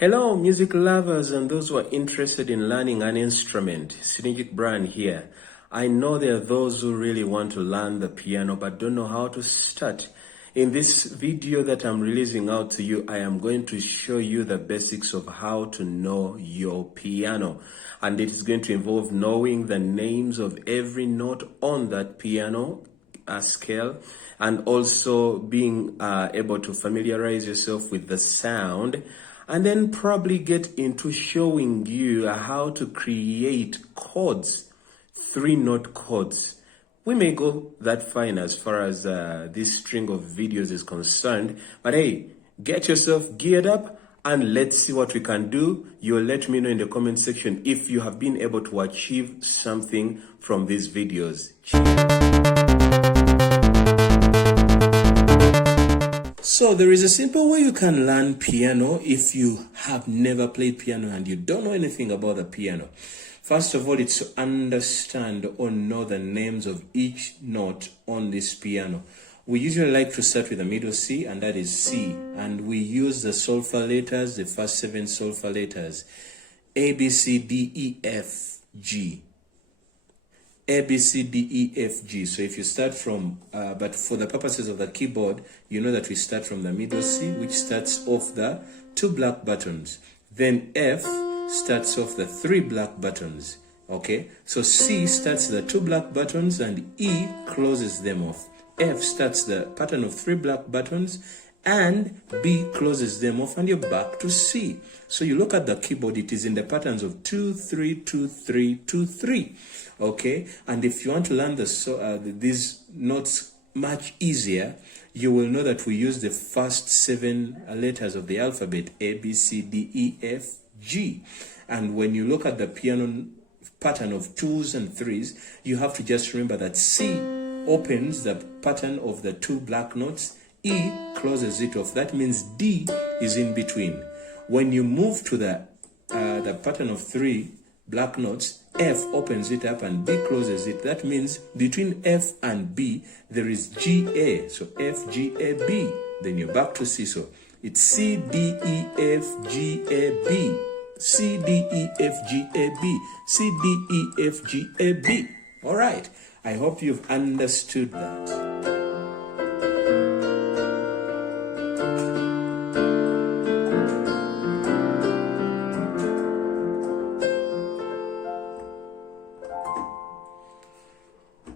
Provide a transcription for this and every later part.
Hello, music lovers and those who are interested in learning an instrument. Synergic Brand here. I know there are those who really want to learn the piano but don't know how to start. In this video that I'm releasing out to you, I am going to show you the basics of how to know your piano. And it is going to involve knowing the names of every note on that piano scale, and also being able to familiarize yourself with the sound, and then probably get into showing you how to create chords, 3-note chords. We may go that fine as far as this string of videos is concerned, but hey, get yourself geared up and let's see what we can do. You'll let me know in the comment section if you have been able to achieve something from these videos. So there is a simple way you can learn piano if you have never played piano and you don't know anything about the piano. First of all, it's to understand or know the names of each note on this piano. We usually like to start with the middle C, and that is C. And we use the solfa letters, the first 7 solfa letters. A, B, C, D, E, F, G. A, B, C, D, E, F, G. So if you start from, but for the purposes of the keyboard, you know that we start from the middle C, which starts off the 2 black buttons. Then F starts off the 3 black buttons. Okay, so C starts the 2 black buttons and E closes them off. F starts the pattern of 3 black buttons and B closes them off, and you're back to C. So you look at the keyboard, it is in the patterns of 2, 3, 2, 3, 2, 3. Okay, and if you want to learn these notes much easier, you will know that we use the first 7 letters of the alphabet, A, B, C, D, E, F, G. And when you look at the piano pattern of 2s and 3s, you have to just remember that C opens the pattern of the 2 black notes, E closes it off. That means D is in between. When you move to the pattern of 3 black notes, F opens it up and B closes it. That means between F and B, there is G, A. So F, G, A, B. Then you're back to C. So it's C, D, E, F, G, A, B. C, D, E, F, G, A, B. C, D, E, F, G, A, B. All right. I hope you've understood that.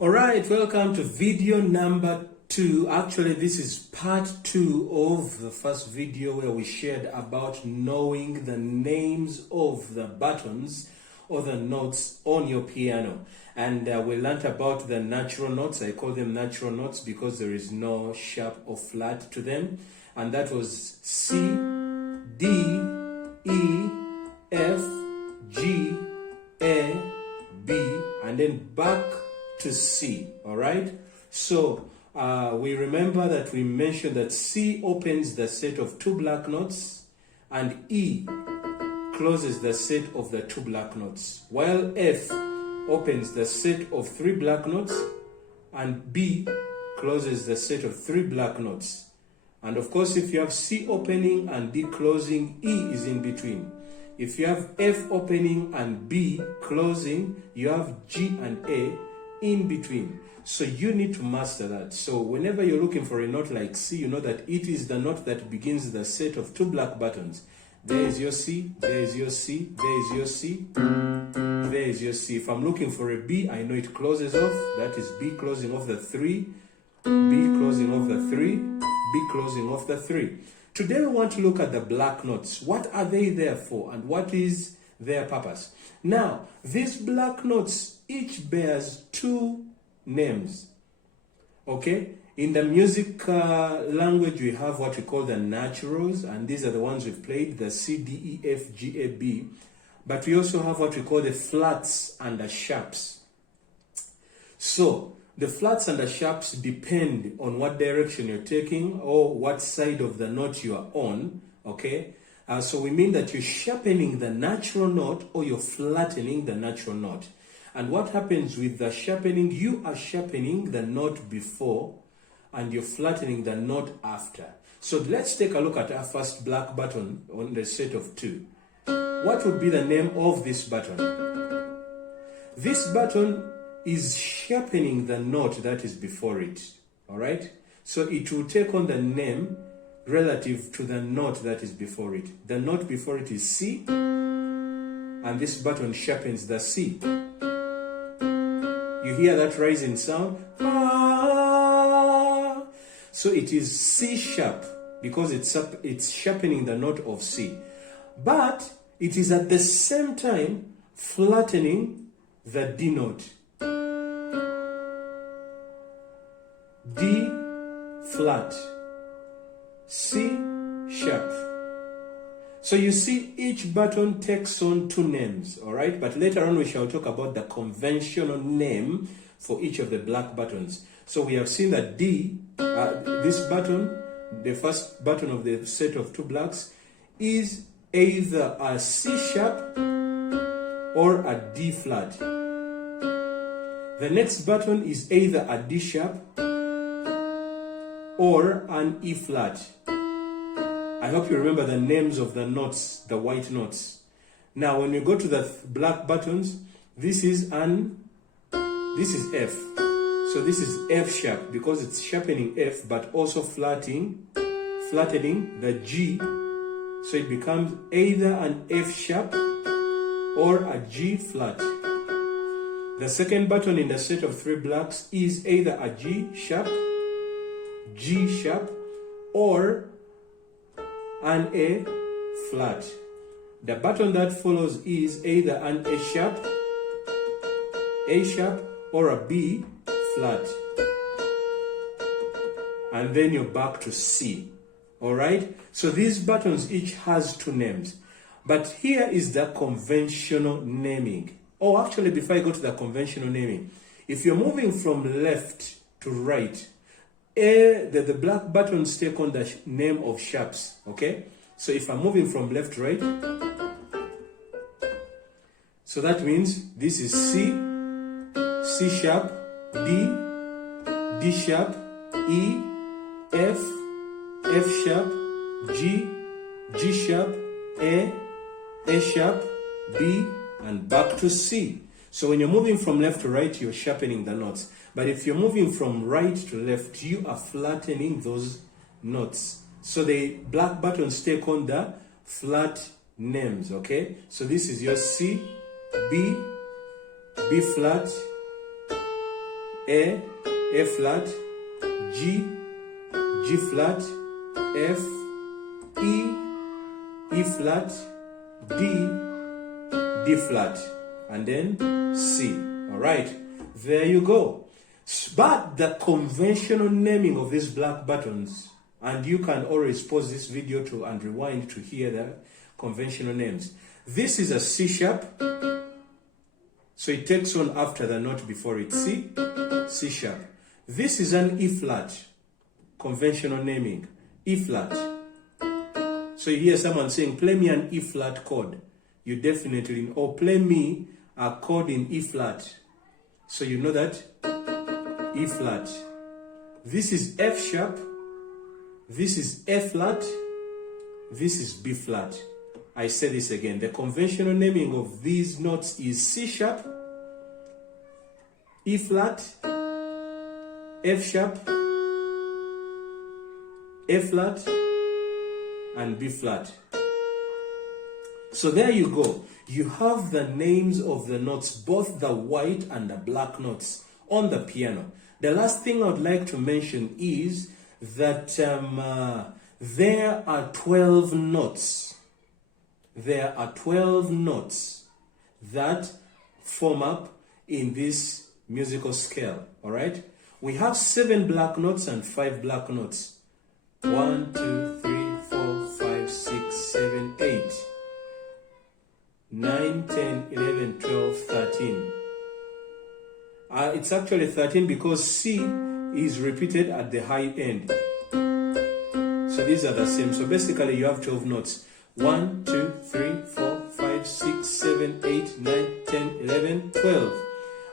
Alright, welcome to video number 2. Actually, this is part 2 of the first video where we shared about knowing the names of the buttons or the notes on your piano. And we learned about the natural notes. I call them natural notes because there is no sharp or flat to them. And that was C, D, E, F, G, A, B, and then back to C. All right, so we remember that we mentioned that C opens the set of 2 black notes and E closes the set of the 2 black notes, while F opens the set of 3 black notes and B closes the set of 3 black notes. And of course, if you have C opening and D closing, E is in between. If you have F opening and B closing, you have G and A in between. So you need to master that. So whenever you're looking for a note like C, you know that it is the note that begins the set of 2 black buttons. There is your C, there is your C, there is your C, there is your C. If I'm looking for a B, I know it closes off. That is B closing off the 3, B closing off the 3, B closing off the 3. Today we want to look at the black notes. What are they there for and what is their purpose? Now, these black notes each bears 2 names. Okay? In the music language, we have what we call the naturals, and these are the ones we've played, the C, D, E, F, G, A, B. But we also have what we call the flats and the sharps. So, the flats and the sharps depend on what direction you're taking or what side of the note you are on. Okay? So we mean that you're sharpening the natural note or you're flattening the natural note. And what happens with the sharpening? You are sharpening the note before and you're flattening the note after. So let's take a look at our first black button on the set of 2. What would be the name of this button? This button is sharpening the note that is before it. Alright? So it will take on the name relative to the note that is before it. The note before it is C, and this button sharpens the C. You hear that rising sound? Ah! So it is C sharp because it's sharpening the note of C. But it is at the same time flattening the D note. D flat, C sharp. So you see each button takes on 2 names, alright? But later on we shall talk about the conventional name for each of the black buttons. So we have seen that D, this button, the first button of the set of 2 blacks, is either a C sharp or a D flat. The next button is either a D sharp or an E flat. I hope you remember the names of the notes, the white notes. Now when you go to the black buttons, this is F. So this is F sharp because it's sharpening F but also flattening the G. So it becomes either an F sharp or a G flat. The second button in the set of 3 blacks is either a G sharp, G sharp, or an A flat. The button that follows is either an A sharp, or a B flat. And then you're back to C. Alright? So these buttons each has 2 names. But here is the conventional naming. Oh, actually, before I go to the conventional naming, if you're moving from left to right, the black buttons take on the name of sharps, okay? So if I'm moving from left to right, so that means this is C, C sharp, D, D sharp, E, F, F sharp, G, G sharp, A sharp, B, and back to C. So when you're moving from left to right, you're sharpening the notes. But if you're moving from right to left, you are flattening those notes. So the black buttons take on the flat names, okay? So this is your C, B, B flat, A flat, G, G flat, F, E flat, D flat, and then C. Alright, there you go. But the conventional naming of these black buttons, and you can always pause this video and rewind to hear the conventional names. This is a C sharp, so it takes on after the note before it, C sharp. This is an E flat, conventional naming, E flat. So you hear someone saying, play me an E flat chord. You definitely, or play me a chord in E flat. So you know that, E flat. This is F sharp, this is F flat, this is B flat. I say this again, the conventional naming of these notes is C sharp, E flat, F sharp, F flat, and B flat. So there you go. You have the names of the notes, both the white and the black notes, on the piano. The last thing I would like to mention is that there are 12 notes. There are 12 notes that form up in this musical scale, all right? We have 7 black notes and 5 black notes. 1, 2, 3, 4, 5, 6, 7, 8. 9, 10, 11, 12, 13. It's actually 13 because C is repeated at the high end. So these are the same. So basically you have 12 notes. 1, 2, 3, 4, 5, 6, 7, 8, 9, 10, 11, 12.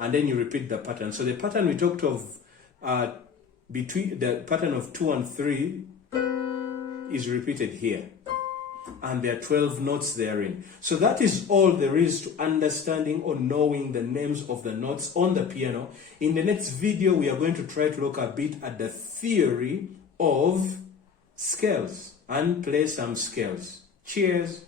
And then you repeat the pattern. So the pattern we talked of, between the pattern of 2 and 3, is repeated here. And there are 12 notes therein. So that is all there is to understanding or knowing the names of the notes on the piano. In the next video, we are going to try to look a bit at the theory of scales and play some scales. Cheers!